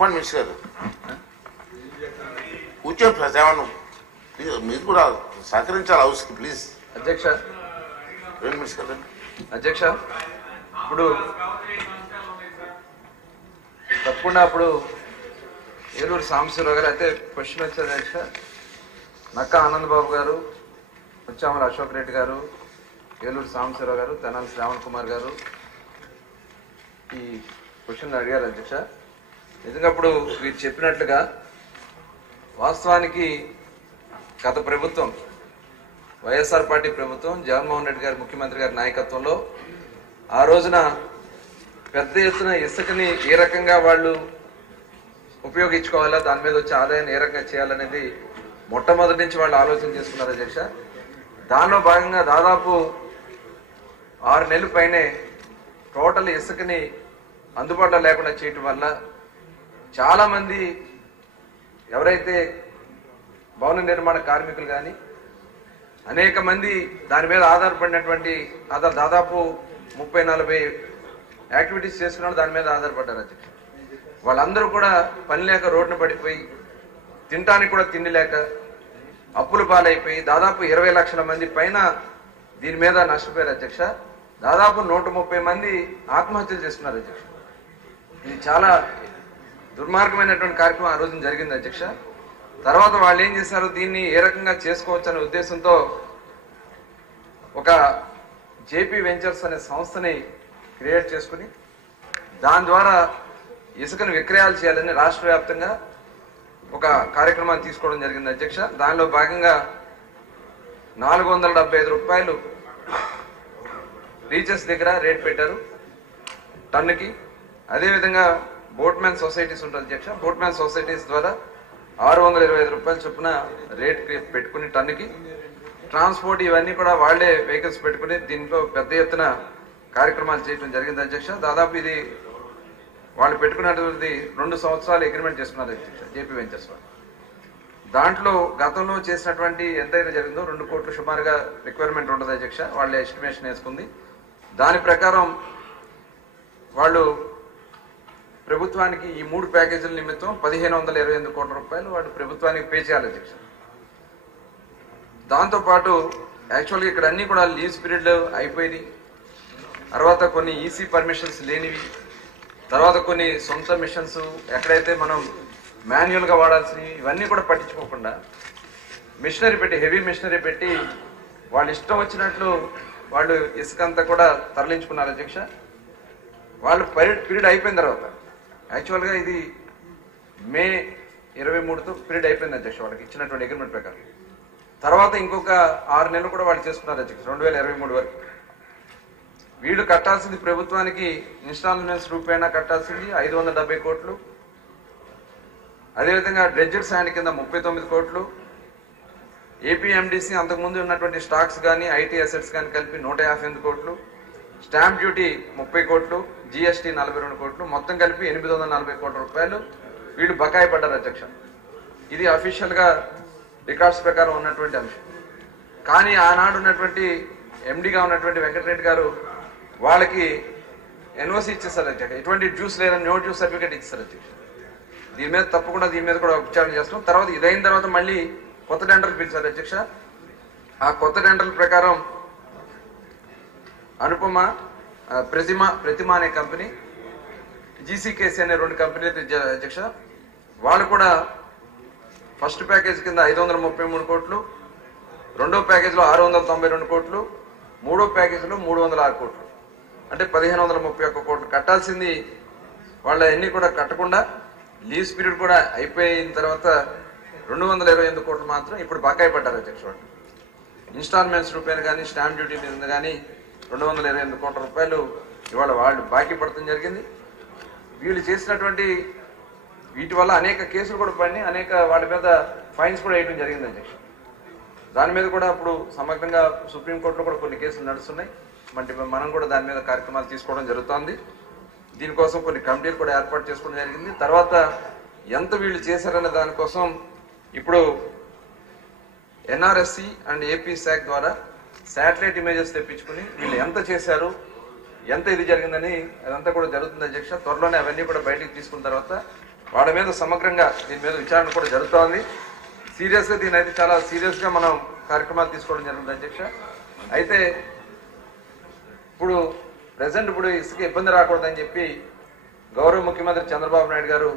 Minister కూర్చొని ప్రజావను మీరు కూడా సహకరించాలి హౌస్కి ప్లీజ్. అధ్యక్ష మినిస్టర్ అధ్యక్ష ఇప్పుడు తప్పకుండా అప్పుడు ఏలూరు సాంబశివరావు గారు అయితే క్వశ్చన్ వచ్చేది అధ్యక్ష. నక్కా ఆనందబాబు గారు, ముచ్చామల అశోక్ రెడ్డి గారు, ఏలూరు సాంబశివరావు గారు, తెనాలి శ్రావణ్ కుమార్ గారు ఈ క్వశ్చన్ అడిగారు అధ్యక్ష. నిజంగా అప్పుడు మీరు చెప్పినట్లుగా వాస్తవానికి గత ప్రభుత్వం వైఎస్ఆర్ పార్టీ ప్రభుత్వం జగన్మోహన్ రెడ్డి గారి ముఖ్యమంత్రి గారి నాయకత్వంలో ఆ రోజున పెద్ద ఎత్తున ఇసుకని ఏ రకంగా వాళ్ళు ఉపయోగించుకోవాలా, దాని మీద వచ్చే ఆదాయాన్ని ఏ రకంగా చేయాలనేది మొట్టమొదటి నుంచి వాళ్ళు ఆలోచన చేసుకున్నారు అధ్యక్ష. దానిలో భాగంగా దాదాపు 6 నెలల పైనే టోటల్ ఇసుకని అందుబాటులో లేకుండా చేయటం వల్ల చాలా మంది ఎవరైతే భవన నిర్మాణ కార్మికులు కానీ అనేక మంది దాని మీద ఆధారపడినటువంటి దాదాపు 30-40 యాక్టివిటీస్ చేస్తున్నారు, దాని మీద ఆధారపడ్డారు అధ్యక్ష. వాళ్ళందరూ కూడా పని లేక రోడ్డున పడిపోయి తినటానికి కూడా తిండి లేక అప్పులు పాలైపోయి దాదాపు 20 లక్షల మంది పైన దీని మీద నష్టపోయారు అధ్యక్ష. దాదాపు 130 మంది ఆత్మహత్యలు చేస్తున్నారు అధ్యక్ష. ఇది చాలా దుర్మార్గమైనటువంటి కార్యక్రమం ఆ రోజున జరిగింది అధ్యక్ష. తర్వాత వాళ్ళు ఏం చేశారు, దీన్ని ఏ రకంగా చేసుకోవచ్చు అనే ఉద్దేశంతో ఒక జేపీ వెంచర్స్ అనే సంస్థని క్రియేట్ చేసుకుని దాని ద్వారా ఇసుకను విక్రయాలు చేయాలని రాష్ట్ర వ్యాప్తంగా ఒక కార్యక్రమాన్ని తీసుకోవడం జరిగింది అధ్యక్ష. దానిలో భాగంగా 475 రూపాయలు రీచెస్ దగ్గర రేట్ పెట్టారు టన్నుకి. అదేవిధంగా బోట్మ్యాన్ సొసైటీస్ ఉంటుంది అధ్యక్ష, బోట్మ్యాన్ సొసైటీస్ ద్వారా 625 రూపాయల చొప్పున రేట్ పెట్టుకుని టన్నుకి ట్రాన్స్పోర్ట్ ఇవన్నీ కూడా వాళ్లే వెహికల్స్ పెట్టుకుని దీంట్లో పెద్ద ఎత్తున కార్యక్రమాలు చేయడం జరిగింది అధ్యక్ష. దాదాపు ఇది వాళ్ళు పెట్టుకున్నటువంటి 2 సంవత్సరాలు అగ్రిమెంట్ చేసుకున్నారు అధ్యక్ష జేపీ వెంచర్స్ వాళ్ళు. దాంట్లో గతంలో చేసినటువంటి ఎంతైతే జరిగిందో 2 కోట్లు సుమారుగా రిక్వైర్మెంట్ ఉంటుంది అధ్యక్ష. వాళ్ళ ఎస్టిమేషన్ వేసుకుంది. దాని ప్రకారం వాళ్ళు ప్రభుత్వానికి ఈ 3 ప్యాకేజీల నిమిత్తం 1528 కోట్ల రూపాయలు వాడు ప్రభుత్వానికి పే చేయాలి అధ్యక్ష. దాంతోపాటు యాక్చువల్గా ఇక్కడ అన్ని కూడా లీజ్ పీరియడ్ అయిపోయింది, తర్వాత కొన్ని ఈసీ పర్మిషన్స్ లేనివి, తర్వాత కొన్ని సొంత మిషన్స్ ఎక్కడైతే మనం మాన్యువల్గా వాడాల్సినవి ఇవన్నీ కూడా పట్టించుకోకుండా మిషనరీ పెట్టి హెవీ మిషనరీ పెట్టి వాళ్ళు ఇష్టం వచ్చినట్లు వాళ్ళు ఇసుక అంతా కూడా తరలించుకున్నారు అధ్యక్ష. వాళ్ళు పీరియడ్ అయిపోయిన తర్వాత యాక్చువల్గా ఇది మే 23తో పీరియడ్ అయిపోయింది అధ్యక్ష వాళ్ళకి ఇచ్చినటువంటి అగ్రిమెంట్ ప్రకారం. తర్వాత ఇంకొక 6 నెలలు కూడా వాళ్ళు చేసుకున్నారు అధ్యక్ష 2023 వరకు. వీళ్ళు కట్టాల్సింది ప్రభుత్వానికి ఇన్స్టాల్మెంట్స్ రూపేణా కట్టాల్సింది 570 కోట్లు. అదేవిధంగా డ్రెడ్జర్ శాండ్ కింద 39 కోట్లు. ఏపీఎండిసి అంతకుముందు ఉన్నటువంటి స్టాక్స్ కానీ ఐటీ అసెట్స్ కానీ కలిపి 158 కోట్లు. స్టాంప్ డ్యూటీ 30 కోట్లు, జిఎస్టీ 42 కోట్లు, మొత్తం కలిపి 840 కోట్ల రూపాయలు వీళ్ళు బకాయి పడ్డారు అధ్యక్ష. ఇది అఫీషియల్ గా రికార్డ్స్ ప్రకారం ఉన్నటువంటి అంశం. కానీ ఆనాడు ఉన్నటువంటి ఎండిగా ఉన్నటువంటి వెంకటరెడ్డి గారు వాళ్ళకి ఎన్ఓసి ఇచ్చేస్తారు అధ్యక్ష. ఎటువంటి జ్యూస్ లేదని నో జ్యూస్ సర్టిఫికేట్ ఇచ్చేస్తారు అధ్యక్ష. దీని మీద తప్పకుండా దీని మీద కూడా విచారణ చేస్తాం. తర్వాత ఇదైన తర్వాత మళ్ళీ కొత్త టెండర్లు పిలిచారు అధ్యక్ష. ఆ కొత్త టెండర్ల ప్రకారం అనుపమ, ప్రతిమ అనే కంపెనీ, జీసీకేసీ అనే 2 కంపెనీలు అధ్యక్ష. వాళ్ళు కూడా ఫస్ట్ ప్యాకేజ్ కింద 533 కోట్లు, రెండో ప్యాకేజ్లో 692 కోట్లు, మూడో ప్యాకేజీలో 306 కోట్లు, అంటే 1531 కోట్లు కట్టాల్సింది వాళ్ళ ఎన్ని కూడా కట్టకుండా లీజ్ పీరియడ్ కూడా అయిపోయిన తర్వాత 228 కోట్లు మాత్రం ఇప్పుడు బకాయి పడ్డారు అధ్యక్ష. వాళ్ళు ఇన్స్టాల్మెంట్స్ రూపాయలు కానీ స్టాంప్ డ్యూటీ మీద కానీ 228 కోట్ల రూపాయలు ఇవాళ వాళ్ళు బాకీ పడటం జరిగింది. వీళ్ళు చేసినటువంటి వీటి వల్ల అనేక కేసులు కూడా పడి అనేక వాళ్ళ మీద ఫైన్స్ కూడా వేయడం జరిగింది అధ్యక్ష. దాని మీద కూడా ఇప్పుడు సమగ్రంగా సుప్రీంకోర్టులో కూడా కొన్ని కేసులు నడుస్తున్నాయి. మనం కూడా దాని మీద కార్యక్రమాలు తీసుకోవడం జరుగుతుంది. దీనికోసం కొన్ని కమిటీలు కూడా ఏర్పాటు చేసుకోవడం జరిగింది. తర్వాత ఎంత వీళ్ళు చేశారనే దానికోసం ఇప్పుడు ఎన్ఆర్ఎస్సి అండ్ ఏపీ శాఖ ద్వారా శాటిలైట్ ఇమేజెస్ తెప్పించుకుని వీళ్ళు ఎంత చేశారు, ఎంత ఇది జరిగిందని అదంతా కూడా జరుగుతుంది అధ్యక్ష. త్వరలోనే అవన్నీ కూడా బయటికి తీసుకున్న తర్వాత వాళ్ళ మీద సమగ్రంగా దీని మీద విచారణ కూడా జరుగుతోంది. సీరియస్గా దీని అయితే చాలా సీరియస్గా మనం కార్యక్రమాలు తీసుకోవడం జరుగుతుంది అధ్యక్ష. అయితే ఇప్పుడు ప్రజెంట్ ఇసుక ఇబ్బంది రాకూడదని చెప్పి గౌరవ ముఖ్యమంత్రి చంద్రబాబు నాయుడు గారు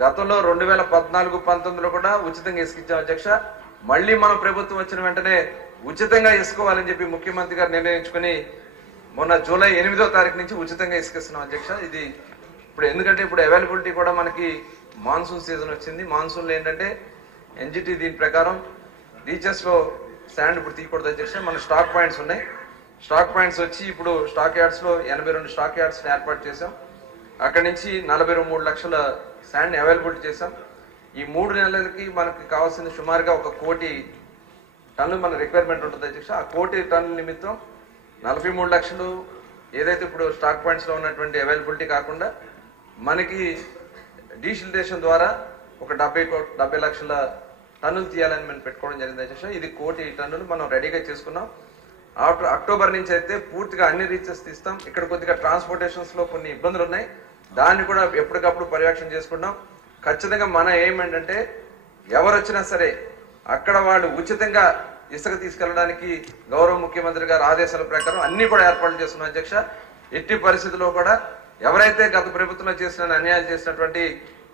గతంలో 2014-19లో కూడా ఉచితంగా ఇసుక ఇచ్చాం అధ్యక్ష. మళ్ళీ మన ప్రభుత్వం వచ్చిన వెంటనే ఉచితంగా ఇసుకోవాలని చెప్పి ముఖ్యమంత్రి గారు నిర్ణయించుకుని మొన్న జూలై 8వ తారీఖు నుంచి ఉచితంగా ఇసుకిస్తున్నాం అధ్యక్ష. ఇది ఇప్పుడు ఎందుకంటే ఇప్పుడు అవైలబిలిటీ కూడా మనకి మాన్సూన్ సీజన్ వచ్చింది. మాన్సూన్లో ఏంటంటే ఎన్జిటి దీని ప్రకారం రీచెస్లో శాండ్ ఇప్పుడు తీయకూడదు అధ్యక్ష. మన స్టాక్ పాయింట్స్ ఉన్నాయి. స్టాక్ పాయింట్స్ వచ్చి ఇప్పుడు స్టాక్ యార్డ్స్లో 82 స్టాక్ యార్డ్స్ని ఏర్పాటు చేశాం. అక్కడి నుంచి 43 లక్షల శాండ్ అవైలబిలిటీ చేశాం. ఈ 3 నెలలకి మనకి కావాల్సిన సుమారుగా 1 కోటి టన్నులు మన రిక్వైర్మెంట్ ఉంటుంది అధ్యక్ష. ఆ 1 కోటి టన్నుల నిమిత్తం 43 లక్షలు ఏదైతే ఇప్పుడు స్టాక్ పాయింట్స్లో ఉన్నటువంటి అవైలబిలిటీ కాకుండా మనకి డీసిల్టేషన్ ద్వారా ఒక 70 లక్షల టన్నులు తీయాలని మనం పెట్టుకోవడం జరిగింది అధ్యక్ష. ఇది 1 కోటి టన్నులు మనం రెడీగా చేసుకున్నాం. అక్టోబర్ నుంచి అయితే పూర్తిగా అన్ని రీచెస్ తీస్తాం. ఇక్కడ కొద్దిగా ట్రాన్స్పోర్టేషన్స్లో కొన్ని ఇబ్బందులు ఉన్నాయి. దాన్ని కూడా ఎప్పటికప్పుడు పర్యవేక్షణ చేసుకుంటాం. ఖచ్చితంగా మన ఏం ఏంటంటే ఎవరు వచ్చినా సరే అక్కడ వాళ్ళు ఉచితంగా ఇసుక తీసుకెళ్ళడానికి గౌరవ ముఖ్యమంత్రి గారి ఆదేశాల ప్రకారం అన్ని కూడా ఏర్పాట్లు చేస్తున్నాం అధ్యక్ష. ఎట్టి పరిస్థితుల్లో కూడా ఎవరైతే గత ప్రభుత్వంలో చేసిన అన్యాయాలు చేసినటువంటి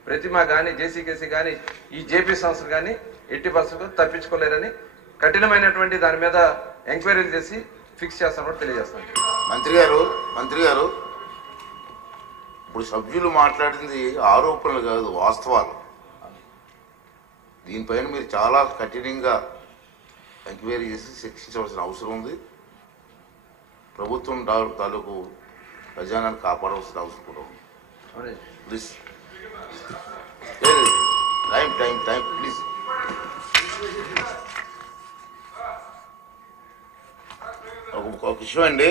ప్రతిమ కానీ జేసీకేసీ కానీ ఈ జేపీ సంస్థలు కానీ ఎట్టి పరిస్థితుల్లో తప్పించుకోలేరని కఠినమైనటువంటి దాని మీద ఎంక్వైరీలు చేసి ఫిక్స్ చేస్తామని తెలియజేస్తాను. మంత్రి గారు ఇప్పుడు సభ్యులు మాట్లాడింది ఆరోపణలు కాదు, వాస్తవాలు. దీనిపైన మీరు చాలా కఠినంగా ఎంక్వైరీ చేసి శిక్షించవలసిన అవసరం ఉంది. ప్రభుత్వం తాలూకు ఖజానాన్ని కాపాడవలసిన అవసరం కూడా ఉంది. Please time please. ఒక విషయం అండి,